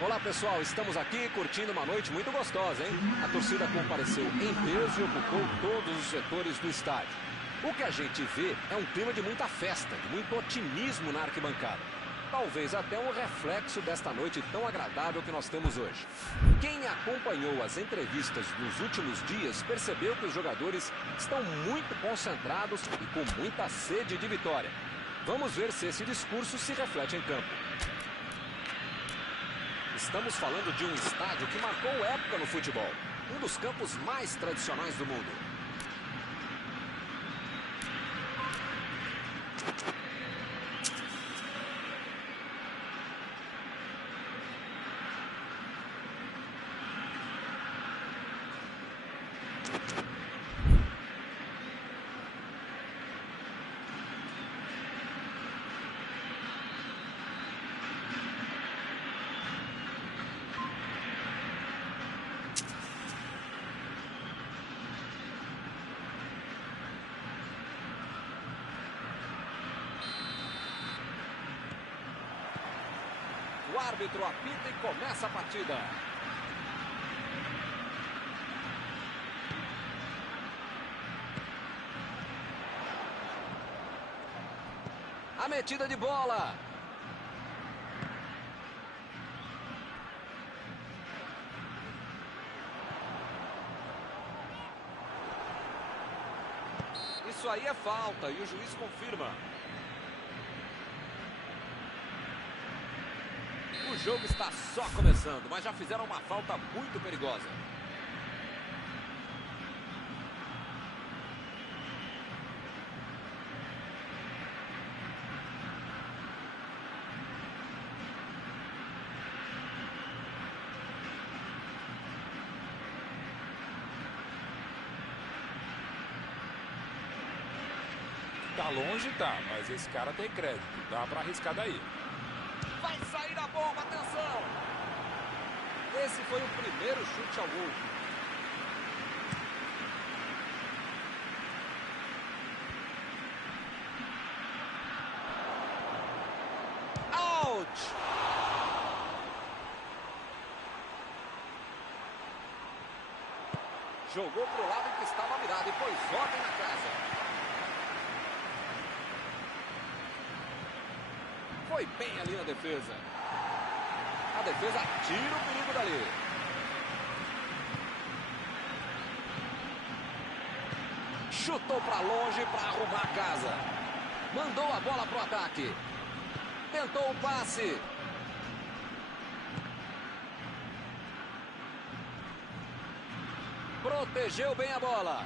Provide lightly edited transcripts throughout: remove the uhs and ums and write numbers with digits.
Olá pessoal, estamos aqui curtindo uma noite muito gostosa, hein? A torcida compareceu em peso e ocupou todos os setores do estádio. O que a gente vê é um clima de muita festa, de muito otimismo na arquibancada. Talvez até um reflexo desta noite tão agradável que nós temos hoje. Quem acompanhou as entrevistas nos últimos dias percebeu que os jogadores estão muito concentrados e com muita sede de vitória. Vamos ver se esse discurso se reflete em campo. Estamos falando de um estádio que marcou época no futebol. Um dos campos mais tradicionais do mundo. O árbitro apita e começa a partida. A metida de bola. Isso aí é falta e o juiz confirma. O jogo está só começando, mas já fizeram uma falta muito perigosa. Tá longe, tá, mas esse cara tem crédito. Dá pra arriscar daí. Vai sair a bomba, atenção! Esse foi o primeiro chute ao gol. Out! Jogou pro lado em que estava mirado e pôs ordem na casa. Foi bem ali na defesa. A defesa tira o perigo dali. Chutou para longe para arrumar a casa. Mandou a bola pro ataque. Tentou o passe. Protegeu bem a bola.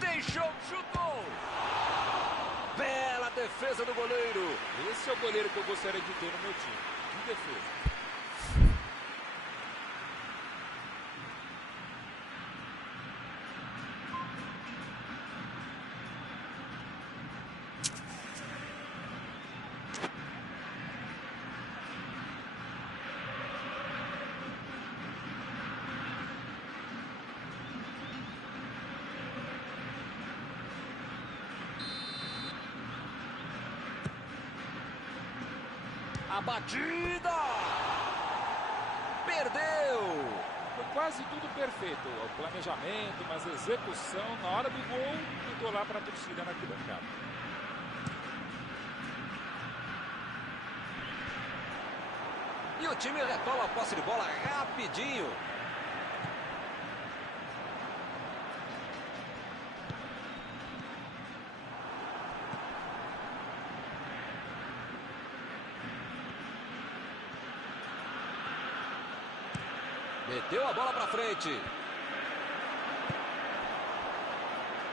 Deixou, chutou. Bela defesa do goleiro. Esse é o goleiro que eu gostaria de ter no meu time. Que defesa. A batida! Perdeu! Foi quase tudo perfeito. O planejamento, mas a execução na hora do gol, ficou lá para a torcida na arquibancada. E o time retoma a posse de bola rapidinho. Meteu a bola para frente.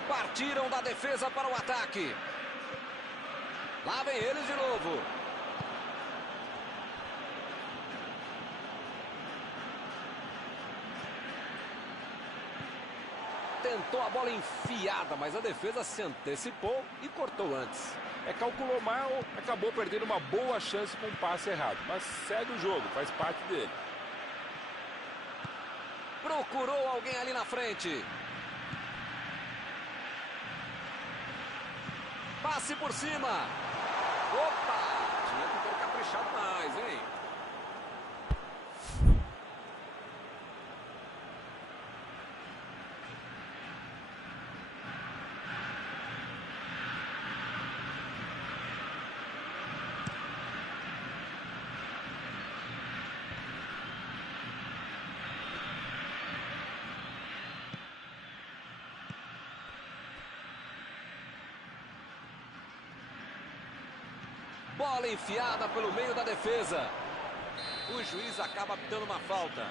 Partiram da defesa para o ataque. Lá vem eles de novo. Tentou a bola enfiada, mas a defesa se antecipou e cortou antes. Calculou mal, acabou perdendo uma boa chance com um passe errado. Mas segue o jogo, faz parte dele. Procurou alguém ali na frente. Passe por cima. Opa! Tinha que ter caprichado mais, hein? Bola enfiada pelo meio da defesa. O juiz acaba dando uma falta.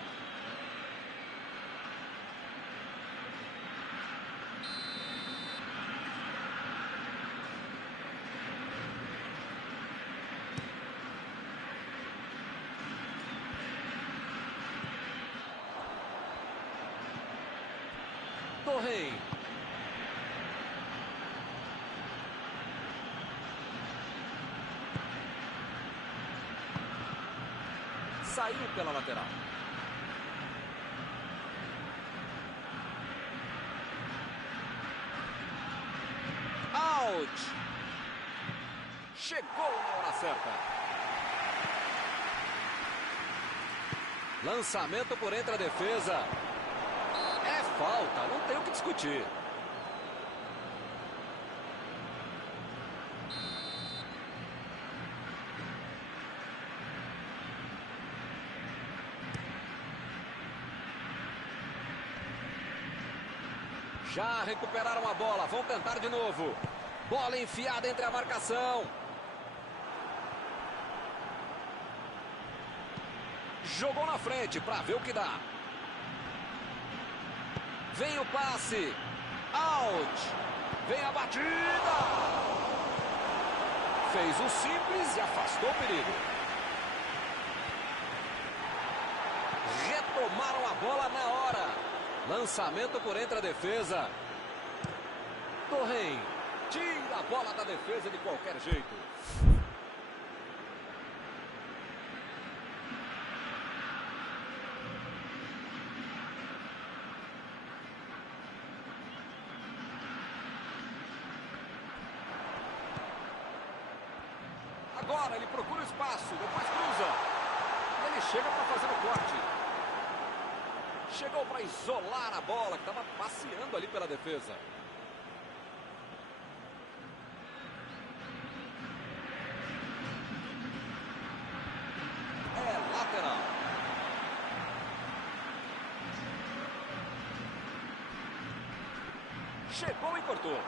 Torren. Saiu pela lateral. Out. Chegou na hora certa. Lançamento por entre a defesa. É falta, não tem o que discutir. Já recuperaram a bola, vão tentar de novo. Bola enfiada entre a marcação. Jogou na frente para ver o que dá. Vem o passe. Out. Vem a batida. Fez o simples e afastou o perigo. Retomaram a bola na hora. Lançamento por entre a defesa. Torren tira a bola da defesa de qualquer jeito. Agora ele procura o espaço, depois cruza. Ele chega para fazer o corte. Chegou para isolar a bola, que estava passeando ali pela defesa. É lateral. Chegou e cortou.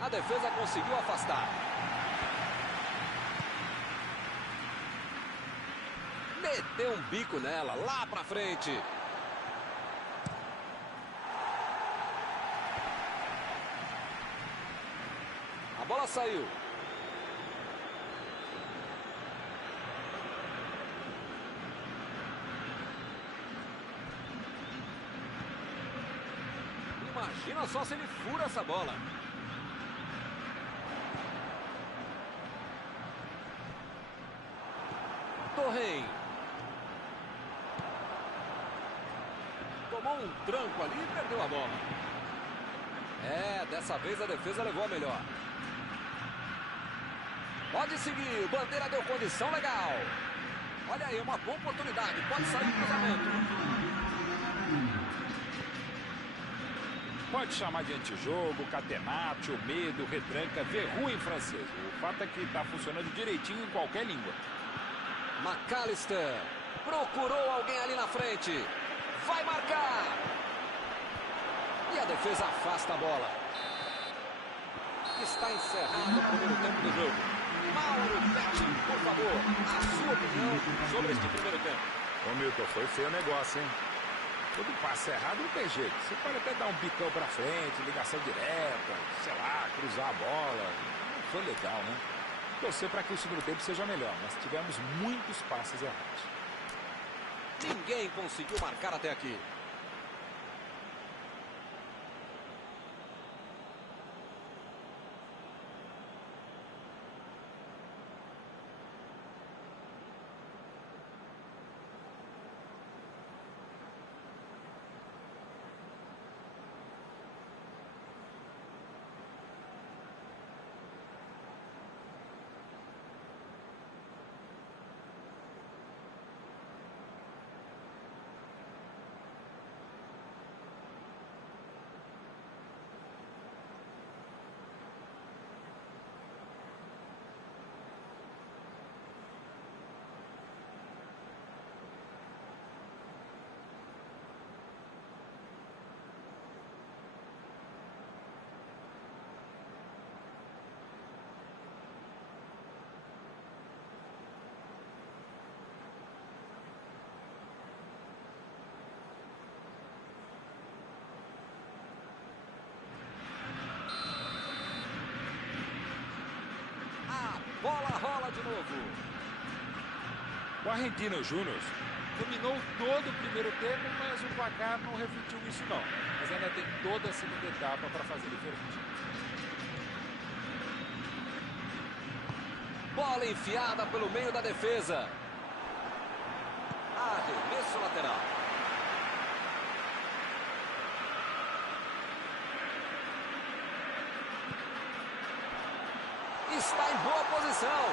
A defesa conseguiu afastar. Meteu um bico nela, lá pra frente. A bola saiu. Imagina só se ele fura essa bola. Torren. Tomou um tranco ali e perdeu a bola. É, dessa vez a defesa levou a melhor. Pode seguir, o Bandeira deu condição legal. Olha aí, uma boa oportunidade, pode sair do cruzamento. Pode chamar de antijogo, catenate, o medo, retranca, verrua em francês. O fato é que está funcionando direitinho em qualquer língua. McAllister procurou alguém ali na frente. Vai marcar. E a defesa afasta a bola. Está encerrado o primeiro tempo do jogo. Mauro Betti, por favor, a sua opinião sobre este primeiro tempo. Ô Milton, foi feio o negócio, hein? Todo passe errado não tem jeito. Você pode até dar um bicão pra frente, ligação direta, sei lá, cruzar a bola. Não foi legal, né? Torcer para que o segundo tempo seja melhor, mas tivemos muitos passes errados. Ninguém conseguiu marcar até aqui. bola rola de novo. O Argentino Júnior dominou todo o primeiro tempo, mas o placar não refletiu isso não. Mas ainda tem toda a segunda etapa para fazer diferente. Bola enfiada pelo meio da defesa. Arremesso lateral. Está em boa posição.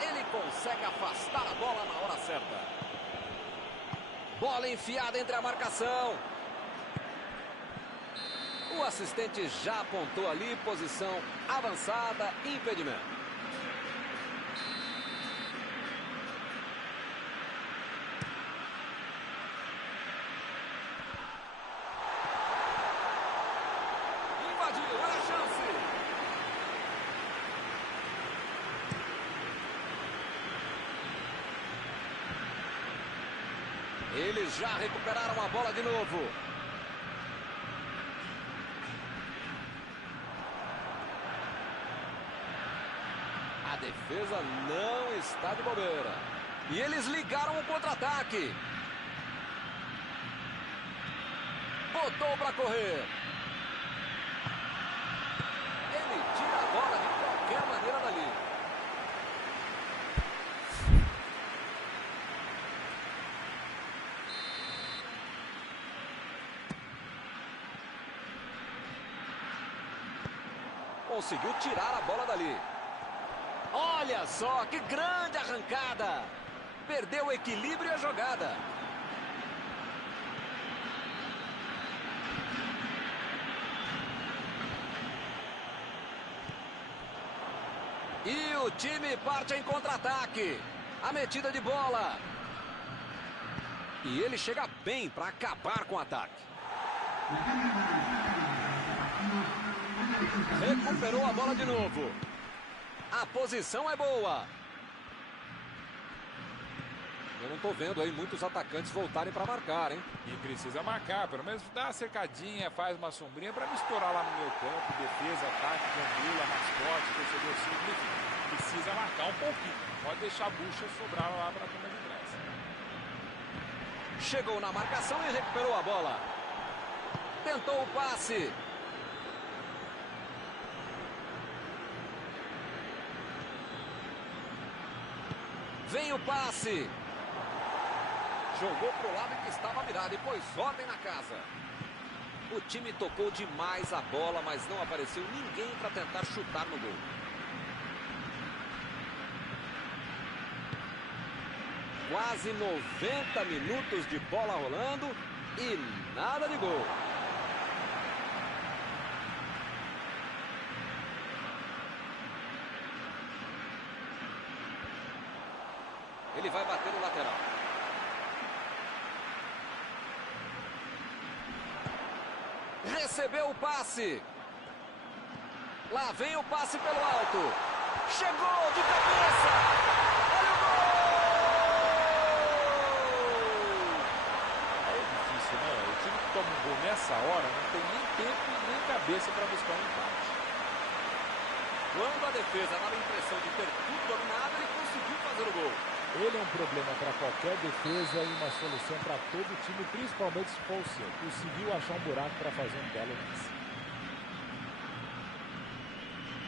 Ele consegue afastar a bola na hora certa. Bola enfiada entre a marcação. O assistente já apontou ali, posição avançada, impedimento. Invadiu, olha a chance. Eles já recuperaram a bola de novo. A defesa não está de bobeira. E eles ligaram o contra-ataque. Botou para correr. Ele tira a bola de qualquer maneira dali. Conseguiu tirar a bola dali. Olha só, que grande arrancada. Perdeu o equilíbrio e a jogada. E o time parte em contra-ataque. A metida de bola. E ele chega bem para acabar com o ataque. Recuperou a bola de novo. A posição é boa. Eu não estou vendo aí muitos atacantes voltarem para marcar, hein? E precisa marcar, pelo menos dá uma cercadinha, faz uma sombrinha para não estourar lá no meio campo, defesa, ataque, gandula, mascote, torcedor simples, enfim. Precisa marcar um pouquinho. Pode deixar a bucha sobrar lá para a turma de trás. Chegou na marcação e recuperou a bola. Tentou o passe. Vem o passe. Jogou pro lado em que estava virado e pôs ordem na casa. O time tocou demais a bola, mas não apareceu ninguém para tentar chutar no gol. Quase 90 minutos de bola rolando e nada de gol. Ele vai bater no lateral. Recebeu o passe. Lá vem o passe pelo alto. Chegou de cabeça. Olha o gol! É difícil, né? O time que toma um gol nessa hora não tem nem tempo nem cabeça para buscar um empate. Quando a defesa dava a impressão de ter tudo dominado, ele conseguiu fazer o gol. Ele é um problema para qualquer defesa e uma solução para todo o time, principalmente se for o seu. Conseguiu achar um buraco para fazer um belo lance.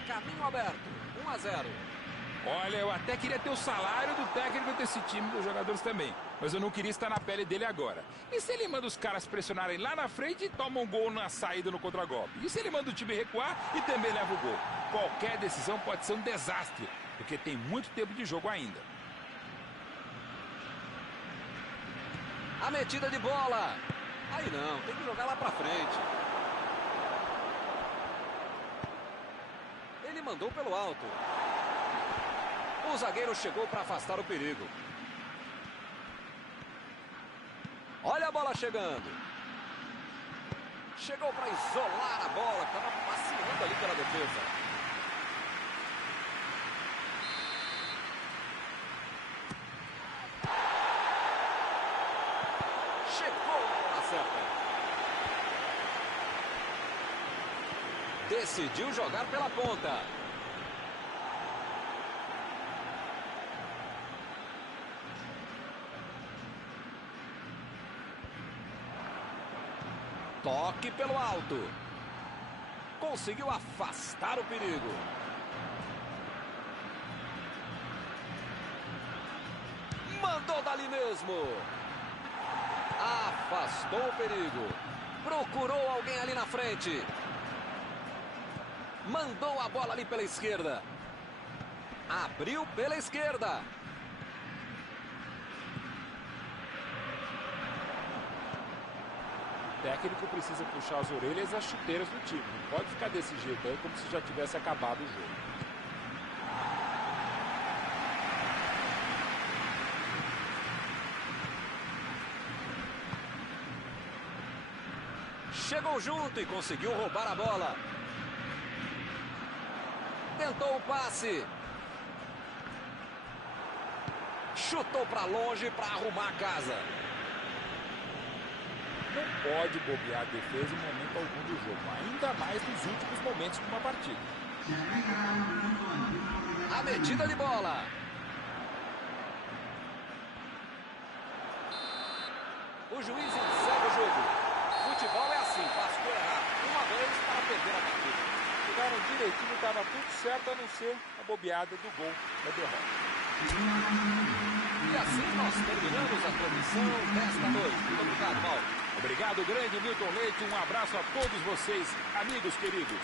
Caminho aberto, 1-0. Olha, eu até queria ter o salário do técnico desse time, dos jogadores também. Mas eu não queria estar na pele dele agora. E se ele manda os caras pressionarem lá na frente e toma um gol na saída no contragolpe? E se ele manda o time recuar e também leva o gol? Qualquer decisão pode ser um desastre, porque tem muito tempo de jogo ainda. A metida de bola. Aí não, tem que jogar lá pra frente. Ele mandou pelo alto. O zagueiro chegou para afastar o perigo. Olha a bola chegando. Chegou para isolar a bola, que estava passeando ali pela defesa. Chegou na hora certa. Decidiu jogar pela ponta. Toque pelo alto. Conseguiu afastar o perigo. Mandou dali mesmo. Afastou o perigo. Procurou alguém ali na frente. Mandou a bola ali pela esquerda. Abriu pela esquerda. O técnico precisa puxar as orelhas e as chuteiras do time. Não pode ficar desse jeito aí como se já tivesse acabado o jogo. Chegou junto e conseguiu roubar a bola. Tentou o passe. Chutou para longe para arrumar a casa. Não pode bobear a defesa em momento algum do jogo, ainda mais nos últimos momentos de uma partida. A metida de bola. O juiz encerra o jogo. Futebol é assim, bastou errar uma vez para perder a partida. Jogaram direitinho, estava tudo certo, a não ser a bobeada do gol da derrota. E assim nós terminamos a transmissão desta noite. Muito obrigado, Mauro. Obrigado, grande Milton Leite. Um abraço a todos vocês, amigos queridos.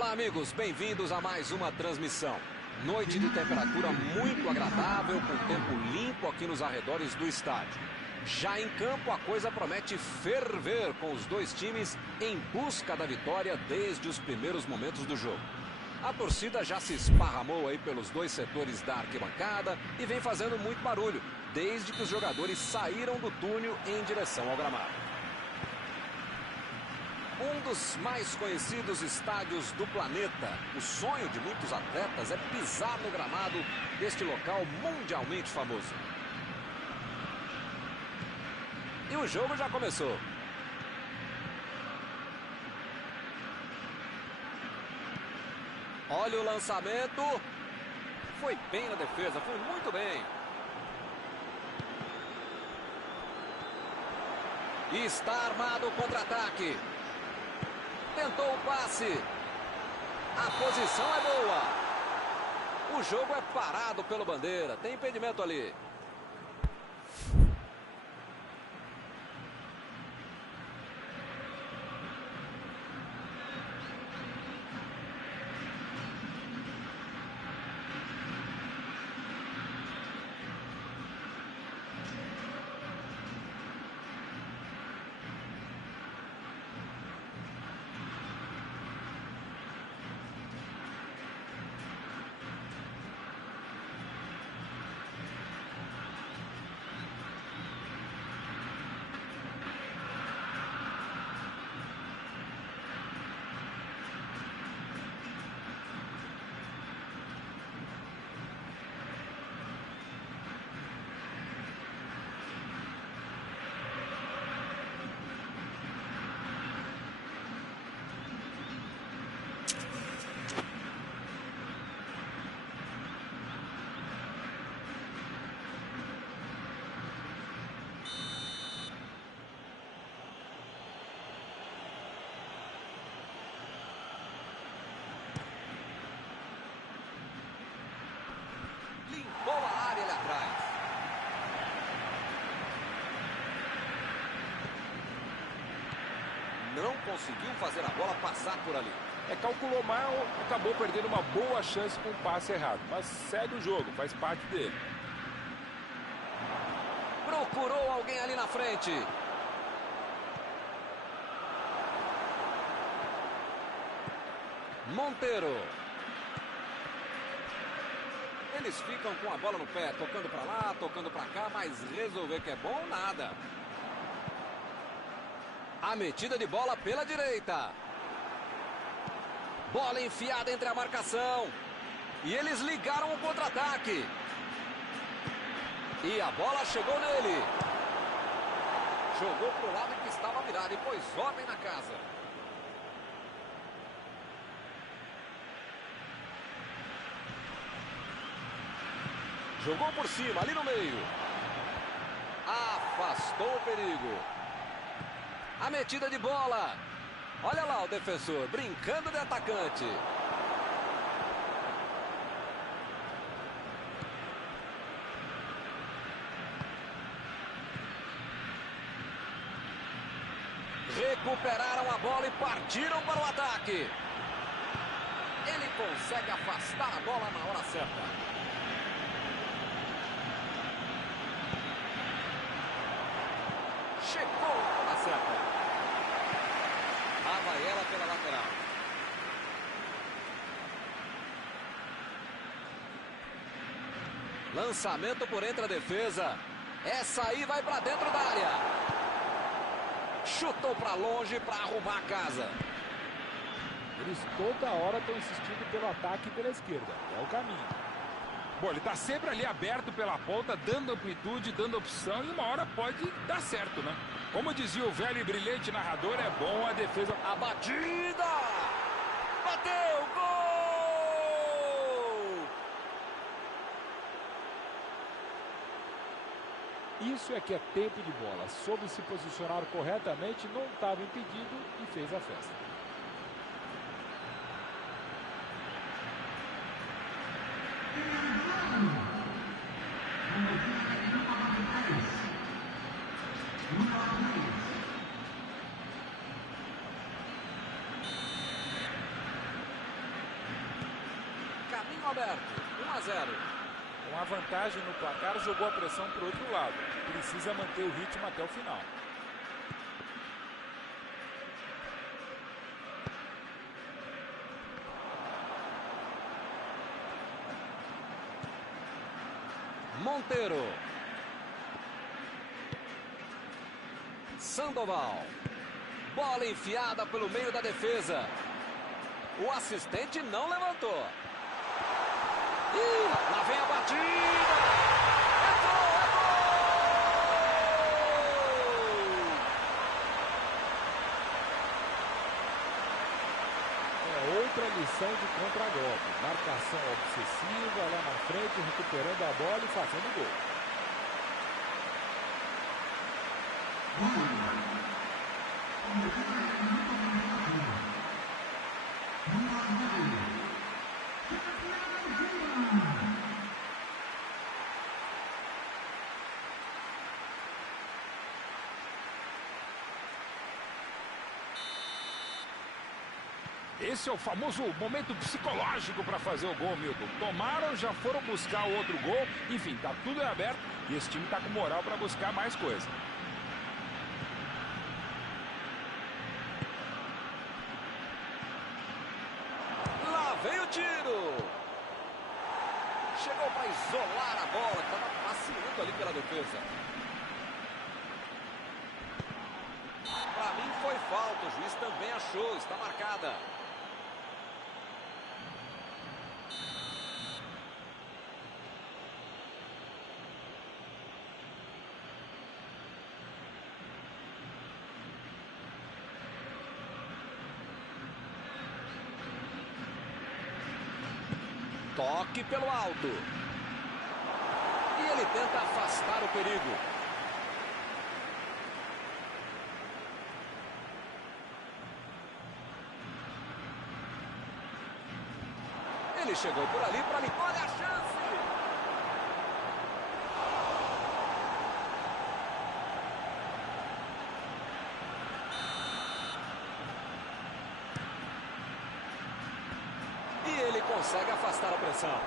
Olá, amigos, bem-vindos a mais uma transmissão. Noite de temperatura muito agradável, com tempo limpo aqui nos arredores do estádio. Já em campo, a coisa promete ferver, com os dois times em busca da vitória desde os primeiros momentos do jogo. A torcida já se esparramou aí pelos dois setores da arquibancada e vem fazendo muito barulho, desde que os jogadores saíram do túnel em direção ao gramado. Um dos mais conhecidos estádios do planeta. O sonho de muitos atletas é pisar no gramado deste local mundialmente famoso. E o jogo já começou. Olha o lançamento. Foi bem na defesa, foi muito bem. E está armado o contra-ataque. Tentou o passe. A posição é boa. O jogo é parado pelo Bandeira. Tem impedimento ali. Limpou a área ali atrás. Não conseguiu fazer a bola passar por ali. Calculou mal, acabou perdendo uma boa chance com o passe errado. Mas segue o jogo, faz parte dele. Procurou alguém ali na frente. Monteiro. Eles ficam com a bola no pé, tocando para lá, tocando para cá, mas resolver que é bom, nada. A metida de bola pela direita. Bola enfiada entre a marcação. E eles ligaram o contra-ataque. E a bola chegou nele. Jogou para o lado que estava virado e pôs ordem na casa. Jogou por cima, ali no meio. Afastou o perigo. A metida de bola. Olha lá o defensor, brincando de atacante. Recuperaram a bola e partiram para o ataque. Ele consegue afastar a bola na hora certa. Chegou na certa. Lá vai ela pela lateral. Lançamento por entre a defesa. Essa aí vai para dentro da área. Chutou para longe para arrumar a casa. Eles toda hora estão insistindo pelo ataque pela esquerda. É o caminho. Bom, ele está sempre ali aberto pela ponta, dando amplitude, dando opção, e uma hora pode dar certo, né? Como dizia o velho e brilhante narrador, é bom a defesa... A batida! Bateu! Gol! Isso é que é tempo de bola. Soube se posicionar corretamente, não estava impedido e fez a festa. Com a vantagem no placar, jogou a pressão para o outro lado. Precisa manter o ritmo até o final. Monteiro. Sandoval. Bola enfiada pelo meio da defesa. O assistente não levantou. E lá vem a batida. Entrou, é gol! É outra lição de contra-golpe. Marcação obsessiva lá na frente, recuperando a bola e fazendo gol. Esse é o famoso momento psicológico para fazer o gol, Milton. Tomaram, já foram buscar o outro gol. Enfim, tá tudo aberto e esse time tá com moral para buscar mais coisa. Lá vem o tiro. Chegou para isolar a bola, que estava passeando ali pela defesa. Para mim foi falta, o juiz também achou, está marcada. Toque pelo alto. E ele tenta afastar o perigo. Ele chegou por ali para limpar. Olha a chance! E ele consegue afastar a pressão.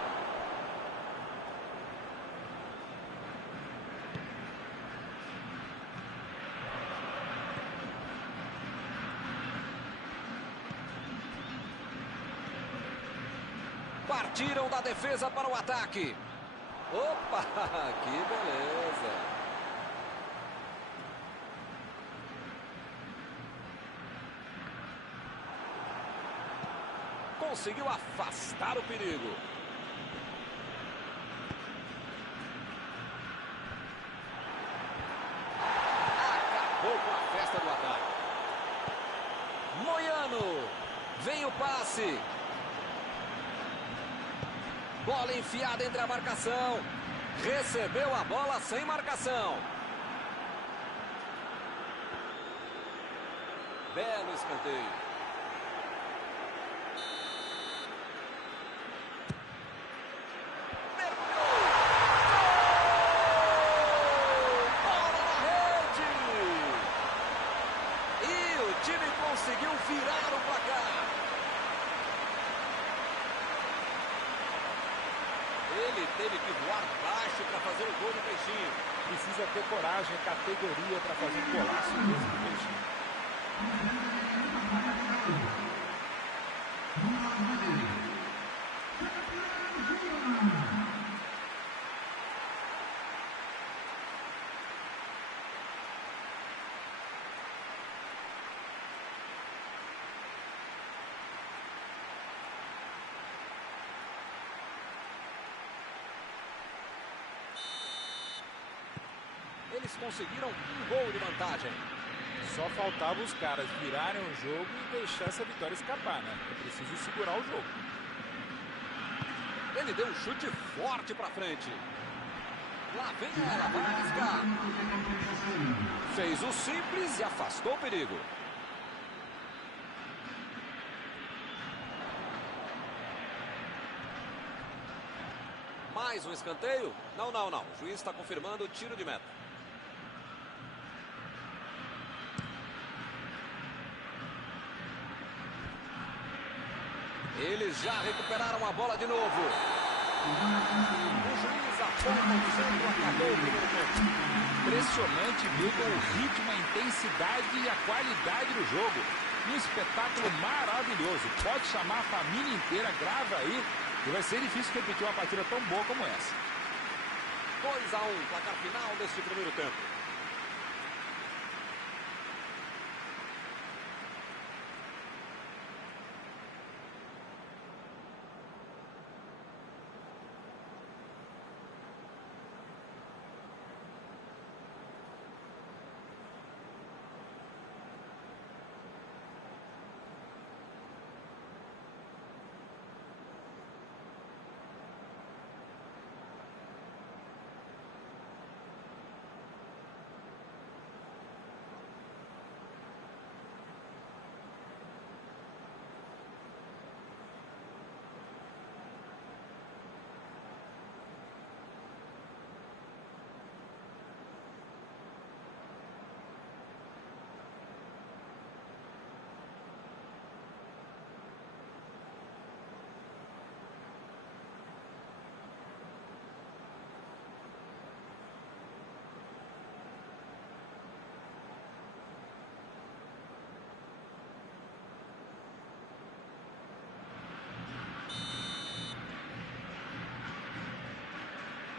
Partiram da defesa para o ataque. Opa, que beleza. Conseguiu afastar o perigo. Acabou com a festa do ataque. Moiano. Vem o passe. Bola enfiada entre a marcação. Recebeu a bola sem marcação. Belo escanteio. Conseguiu virar o placar. Ele teve que voar baixo para fazer o gol do Peixinho. Precisa ter coragem, categoria para fazer um golaço mesmo do Peixinho. Eles conseguiram um gol de vantagem. Só faltava os caras virarem o jogo e deixar essa vitória escapar, né? É preciso segurar o jogo. Ele deu um chute forte para frente. Lá vem ela, vai arriscar. Fez o simples e afastou o perigo. Mais um escanteio? Não. O juiz está confirmando o tiro de meta. Eles já recuperaram a bola de novo. O juiz centro, acabou o primeiro tempo. Impressionante, Milton, o ritmo, a intensidade e a qualidade do jogo. Um espetáculo maravilhoso. Pode chamar a família inteira, grava aí. E vai ser difícil repetir uma partida tão boa como essa. 2-1, placar final deste primeiro tempo.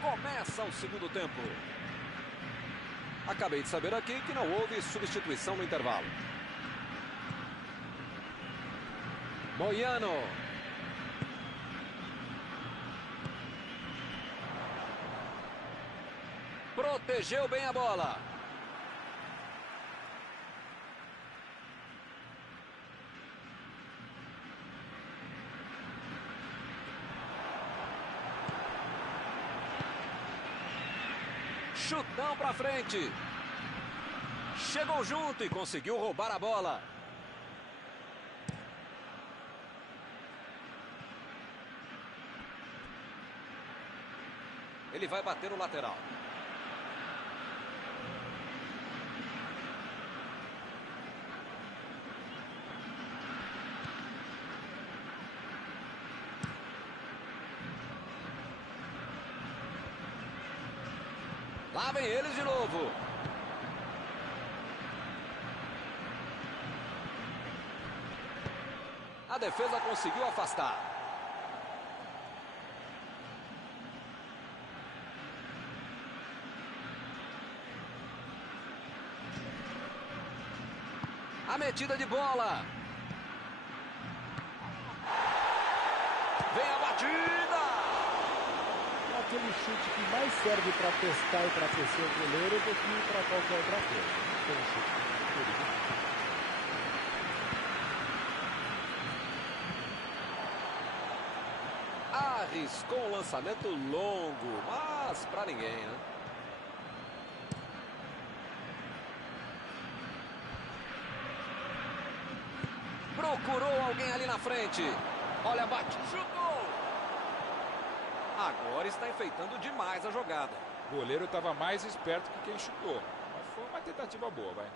Começa o segundo tempo. Acabei de saber aqui que não houve substituição no intervalo. Moiano. Protegeu bem a bola. Chutão pra frente. Chegou junto e conseguiu roubar a bola. Ele vai bater no lateral. Lá vem eles de novo. A defesa conseguiu afastar. A metida de bola. Vem a batida. Aquele chute que mais serve para testar e para aquecer o goleiro do que para qualquer outra coisa. Aquele chute. Arriscou um lançamento longo, mas para ninguém, né? Procurou alguém ali na frente. Olha, bate, chutou. Agora está enfeitando demais a jogada. O goleiro estava mais esperto que quem chutou. Mas foi uma tentativa boa, vai.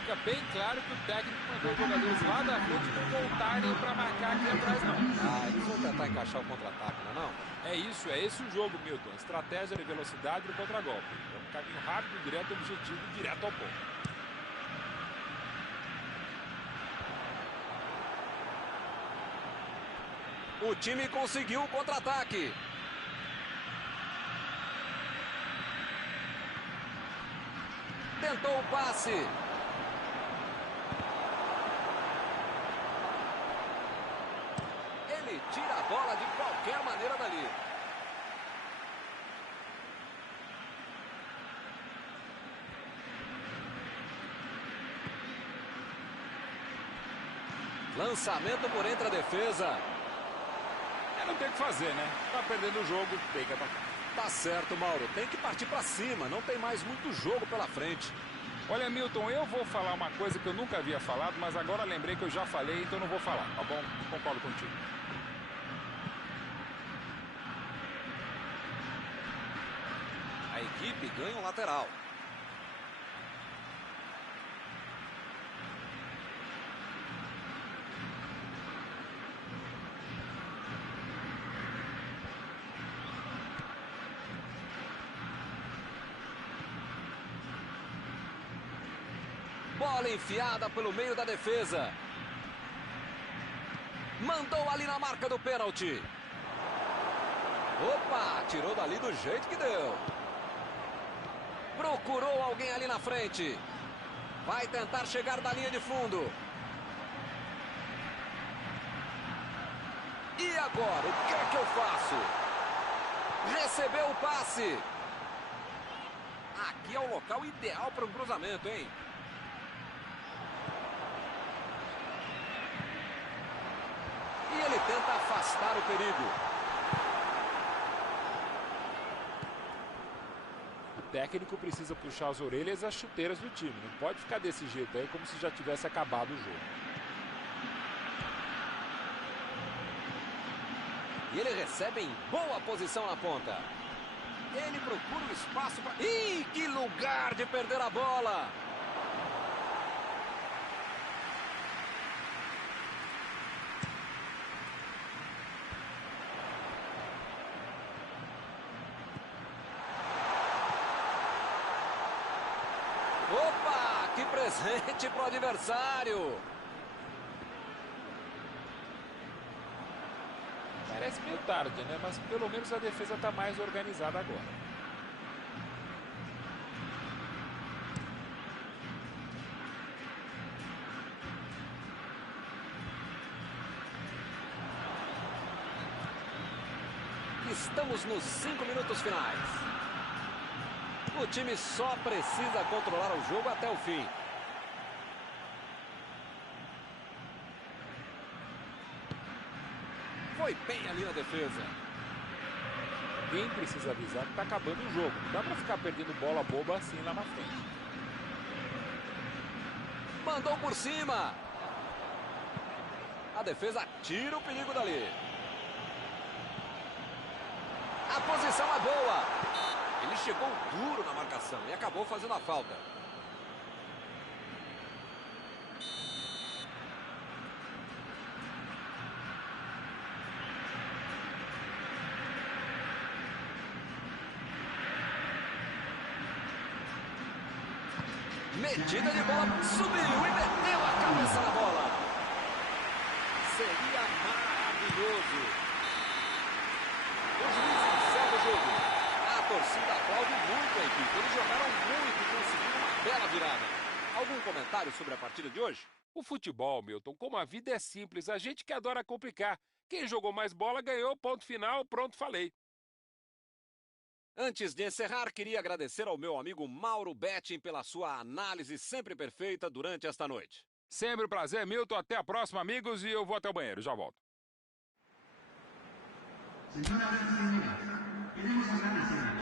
Fica bem claro que o técnico mandou os jogadores lá da frente não voltarem para marcar aqui atrás, não. Ah, eles vão tentar encaixar o contra-ataque, não é não? É isso, é esse o jogo, Milton. Estratégia de velocidade do contragolpe. É um caminho rápido, direto, objetivo, direto ao ponto. O time conseguiu o contra-ataque. Tentou o passe. Ele tira a bola de qualquer maneira dali. Lançamento por entre a defesa. Não tem o que fazer, né? Tá perdendo o jogo, tem que atacar. Tá certo, Mauro. Tem que partir pra cima. Não tem mais muito jogo pela frente. Olha, Milton, eu vou falar uma coisa que eu nunca havia falado, mas agora lembrei que eu já falei, então não vou falar, tá bom? Concordo contigo. A equipe ganha um lateral. Bola enfiada pelo meio da defesa. Mandou ali na marca do pênalti. Opa, tirou dali do jeito que deu. Procurou alguém ali na frente. Vai tentar chegar da linha de fundo. E agora, o que é que eu faço? Recebeu o passe. Aqui é o local ideal para um cruzamento, hein? E ele tenta afastar o perigo. O técnico precisa puxar as orelhas e as chuteiras do time. Não pode ficar desse jeito aí, como se já tivesse acabado o jogo. E ele recebe em boa posição na ponta. Ele procura o espaço para... Ih, que lugar de perder a bola! Opa, que presente pro adversário! Parece meio tarde, né? Mas pelo menos a defesa está mais organizada agora. Estamos nos 5 minutos finais. O time só precisa controlar o jogo até o fim. Foi bem ali na defesa. Alguém precisa avisar que está acabando o jogo. Não dá para ficar perdendo bola boba assim lá na frente. Mandou por cima. A defesa tira o perigo dali. A posição é boa. Ele chegou duro na marcação e acabou fazendo a falta. Metida de bola, subiu e meteu a cabeça na bola. Seria maravilhoso. O juiz encerra o jogo. A torcida aplaude muito a equipe. Eles jogaram muito e conseguiram uma bela virada. Algum comentário sobre a partida de hoje? O futebol, Milton, como a vida é simples, a gente que adora complicar. Quem jogou mais bola ganhou, ponto final, pronto, falei. Antes de encerrar, queria agradecer ao meu amigo Mauro Betting pela sua análise sempre perfeita durante esta noite. Sempre um prazer, Milton. Até a próxima, amigos, e eu vou até o banheiro. Já volto. Señoras y señores, queremos agradecer